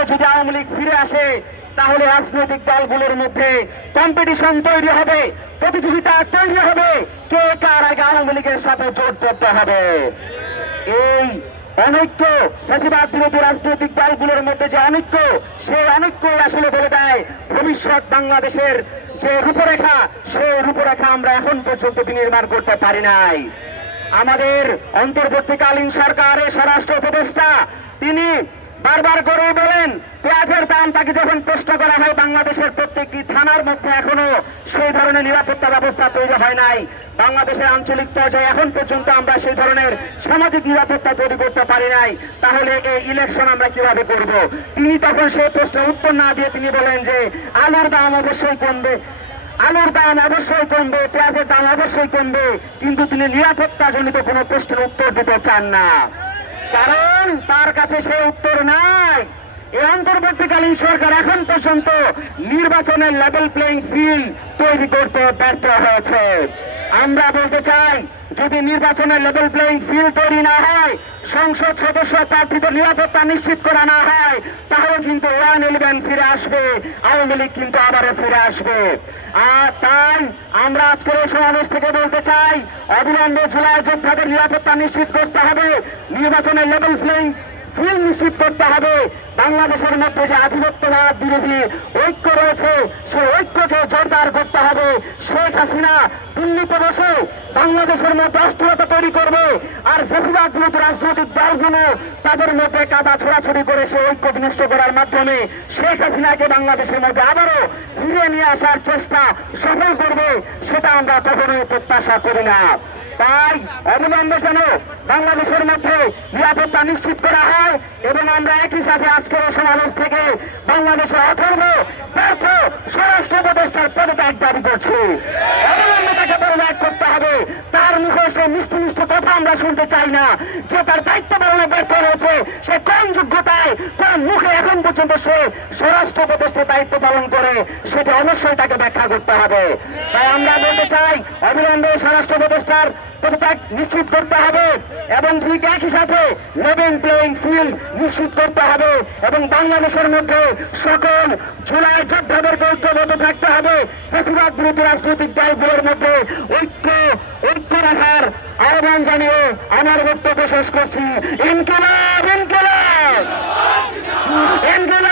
মধ্যে যদি আওয়ামী লীগ ফিরে আসে তাহলে রাজনৈতিক দলগুলোর মধ্যে কম্পিটিশন তৈরি হবে, প্রতিযোগিতা তৈরি হবে, কে কার আগে আওয়ামী লীগের সাথে জোট করতে হবে। এই অনৈক্য, প্রতিবাদ বিরোধী রাজনৈতিক দলগুলোর মধ্যে যে অনৈক্য, সেই অনৈক্য আসলে বলে দেয় ভবিষ্যৎ বাংলাদেশের যে রূপরেখা, সেই রূপরেখা আমরা এখন পর্যন্ত বিনির্মাণ করতে পারি নাই। আমাদের অন্তর্বর্তীকালীন সরকারের স্বরাষ্ট্র উপদেষ্টা তিনি বারবার করে বলেন পেঁয়াজের দাম, তাকে যখন প্রশ্ন করা হয় বাংলাদেশের প্রত্যেকটি থানার মধ্যে এখনো সেই ধরনের নিরাপত্তা ব্যবস্থা তৈরি হয় নাই, বাংলাদেশের আঞ্চলিক পর্যায়ে এখন পর্যন্ত আমরা সেই ধরনের সামাজিক নিরাপত্তা তৈরি করতে পারি নাই, তাহলে এই ইলেকশন আমরা কিভাবে করব। তিনি তখন সেই প্রশ্নের উত্তর না দিয়ে তিনি বলেন যে আলুর দাম অবশ্যই কমবে, আলুর দাম অবশ্যই কমবে, পেঁয়াজের দাম অবশ্যই কমবে, কিন্তু তিনি নিরাপত্তা জনিত কোনো প্রশ্নের উত্তর দিতে চান না, কারণ তার কাছে সে উত্তর নাই। এই অন্তর্বর্তীকালীন সরকার এখন পর্যন্ত নির্বাচনের লেভেল প্লেইং ফিল্ড তৈরি করতে ব্যর্থ হয়েছে। আমরা বলতে চাই, যদি নির্বাচনের লেভেল প্লেইং ফিল্ড তৈরি না হয়, সংসদ সদস্য প্রার্থীদের নিরাপত্তা নিশ্চিত করা না হয়, তাহলে কিন্তু 111 ফিরে আসবে, আওয়ামী লীগ কিন্তু আবারও ফিরে আসবে। আর তাই আমরা আজকের এই সমাবেশ থেকে বলতে চাই, অবিলম্বে জুলাই যোদ্ধাদের নিরাপত্তা নিশ্চিত করতে হবে, নির্বাচনের লেভেল প্লেইং ফিল্ড নিশ্চিত করতে হবে। বাংলাদেশের মধ্যে যে আধিপত্যবাদ বিরোধী ঐক্য রয়েছে, সেই ঐক্যকে জোরদার করতে হবে। শেখ হাসিনা দিল্লিতে বসে বাংলাদেশের মধ্যে অস্থিরতা তৈরি করবে, আর ফেসিবাদ বিরোধী রাজনৈতিক দলগুলো তাদের মধ্যে কাদা ছোড়াছড়ি করে সে ঐক্য বিনষ্ট করার মাধ্যমে শেখ হাসিনাকে বাংলাদেশের মধ্যে আবারও ফিরিয়ে নিয়ে আসার চেষ্টা সফল করবে, সেটা আমরা কখনোই প্রত্যাশা করি না। তাই অবিলম্বে যেন বাংলাদেশের মধ্যে নিরাপত্তা নিশ্চিত করা হয়, এবং আমরা একই সাথে আজকের সমাবেশ থেকে বাংলাদেশের অথর্ব ব্যর্থ স্বরাষ্ট্র উপদেষ্টার পদত্যাগ দাবি করছি। অবিলম্বে তাকে পদত্যাগ করতে হবে। তার মুখে সে মিষ্টি মিষ্টি কথা আমরা শুনতে চাই না, যে তার দায়িত্ব পালনে ব্যর্থ হয়েছে, সে কোন যোগ্যতায়, কোন মুখে এখন পর্যন্ত সে স্বরাষ্ট্র উপদেষ্টার দায়িত্ব পালন করে, সেটা অবশ্যই তাকে ব্যাখ্যা করতে হবে। তাই আমরা বলতে চাই, অবিলম্বে স্বরাষ্ট্র উপদেষ্টার পদত্যাগ নিশ্চিত করতে হবে, এবং ঠিক একই সাথে লেভেল প্লেইং ফিল্ড নিশ্চিত করতে হবে, এবং বাংলাদেশের মধ্যে সকল জুলাই যোদ্ধাদেরকে ঐক্যবদ্ধ থাকতে হবে। ফেসিবাদ বিরোধী রাজনৈতিক দলগুলোর মধ্যে ঐক্য রাখার আহ্বান জানিয়ে আমার বক্তব্য শেষ করছি। ইনকিলাব, ইনকিলাব, ইনকিলাব।